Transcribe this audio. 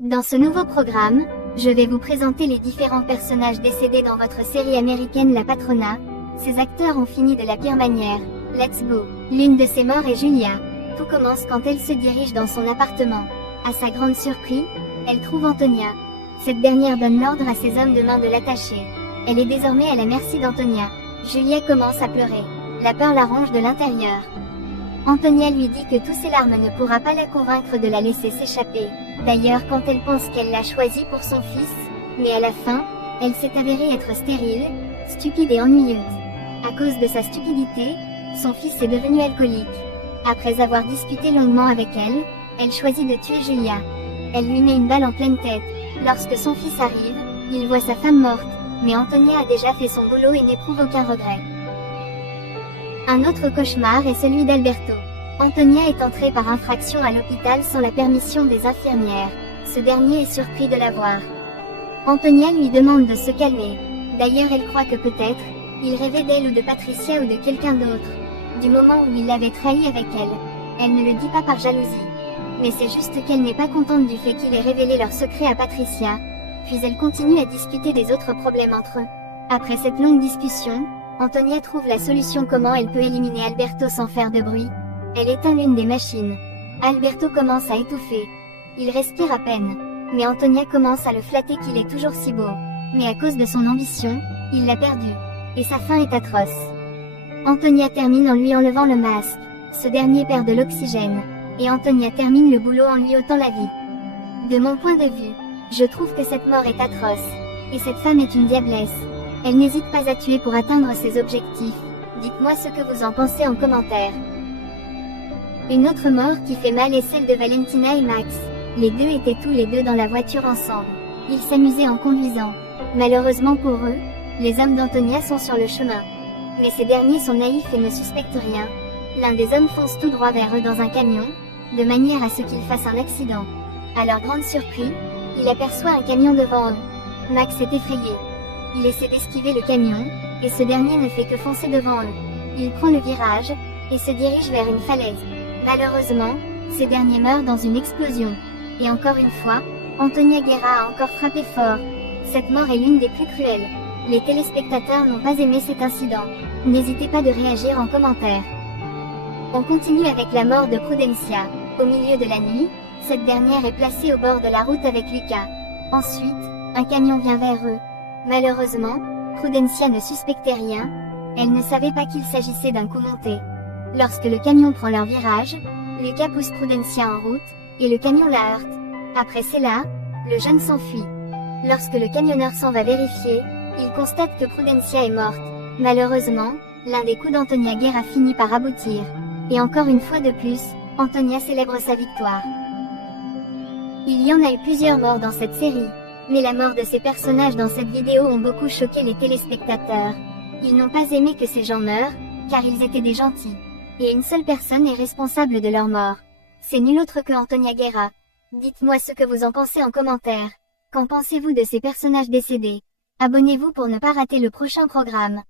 Dans ce nouveau programme, je vais vous présenter les différents personnages décédés dans votre série américaine La Patrona. Ces acteurs ont fini de la pire manière. Let's go. L'une de ces morts est Julia. Tout commence quand elle se dirige dans son appartement. À sa grande surprise, elle trouve Antonia. Cette dernière donne l'ordre à ses hommes de main de l'attacher. Elle est désormais à la merci d'Antonia. Julia commence à pleurer. La peur la ronge de l'intérieur. Antonia lui dit que tous ses larmes ne pourra pas la convaincre de la laisser s'échapper. D'ailleurs, quand elle pense qu'elle l'a choisi pour son fils, mais à la fin, elle s'est avérée être stérile, stupide et ennuyeuse. À cause de sa stupidité, son fils est devenu alcoolique. Après avoir discuté longuement avec elle, elle choisit de tuer Julia. Elle lui met une balle en pleine tête. Lorsque son fils arrive, il voit sa femme morte, mais Antonia a déjà fait son boulot et n'éprouve aucun regret. Un autre cauchemar est celui d'Alberto. Antonia est entrée par infraction à l'hôpital sans la permission des infirmières. Ce dernier est surpris de la voir. Antonia lui demande de se calmer. D'ailleurs, elle croit que peut-être, il rêvait d'elle ou de Patricia ou de quelqu'un d'autre. Du moment où il l'avait trahie avec elle. Elle ne le dit pas par jalousie. Mais c'est juste qu'elle n'est pas contente du fait qu'il ait révélé leur secret à Patricia. Puis elle continue à discuter des autres problèmes entre eux. Après cette longue discussion, Antonia trouve la solution comment elle peut éliminer Alberto sans faire de bruit. Elle éteint l'une des machines. Alberto commence à étouffer. Il respire à peine. Mais Antonia commence à le flatter qu'il est toujours si beau. Mais à cause de son ambition, il l'a perdu. Et sa fin est atroce. Antonia termine en lui enlevant le masque. Ce dernier perd de l'oxygène. Et Antonia termine le boulot en lui ôtant la vie. De mon point de vue, je trouve que cette mort est atroce. Et cette femme est une diablesse. Elle n'hésite pas à tuer pour atteindre ses objectifs. Dites-moi ce que vous en pensez en commentaire. Une autre mort qui fait mal est celle de Valentina et Max. Les deux étaient tous les deux dans la voiture ensemble. Ils s'amusaient en conduisant. Malheureusement pour eux, les hommes d'Antonia sont sur le chemin. Mais ces derniers sont naïfs et ne suspectent rien. L'un des hommes fonce tout droit vers eux dans un camion, de manière à ce qu'ils fassent un accident. À leur grande surprise, il aperçoit un camion devant eux. Max est effrayé. Il essaie d'esquiver le camion, et ce dernier ne fait que foncer devant eux. Il prend le virage, et se dirige vers une falaise. Malheureusement, ces derniers meurent dans une explosion. Et encore une fois, Antonia Guerra a encore frappé fort. Cette mort est l'une des plus cruelles. Les téléspectateurs n'ont pas aimé cet incident. N'hésitez pas de réagir en commentaire. On continue avec la mort de Prudencia. Au milieu de la nuit, cette dernière est placée au bord de la route avec Lucas. Ensuite, un camion vient vers eux. Malheureusement, Prudencia ne suspectait rien. Elle ne savait pas qu'il s'agissait d'un coup monté. Lorsque le camion prend leur virage, Lucas pousse Prudencia en route, et le camion la heurte. Après cela, le jeune s'enfuit. Lorsque le camionneur s'en va vérifier, il constate que Prudencia est morte. Malheureusement, l'un des coups d'Antonia Guerra finit par aboutir. Et encore une fois de plus, Antonia célèbre sa victoire. Il y en a eu plusieurs morts dans cette série. Mais la mort de ces personnages dans cette vidéo ont beaucoup choqué les téléspectateurs. Ils n'ont pas aimé que ces gens meurent, car ils étaient des gentils. Et une seule personne est responsable de leur mort. C'est nul autre que Antonia Guerra. Dites-moi ce que vous en pensez en commentaire. Qu'en pensez-vous de ces personnages décédés? Abonnez-vous pour ne pas rater le prochain programme.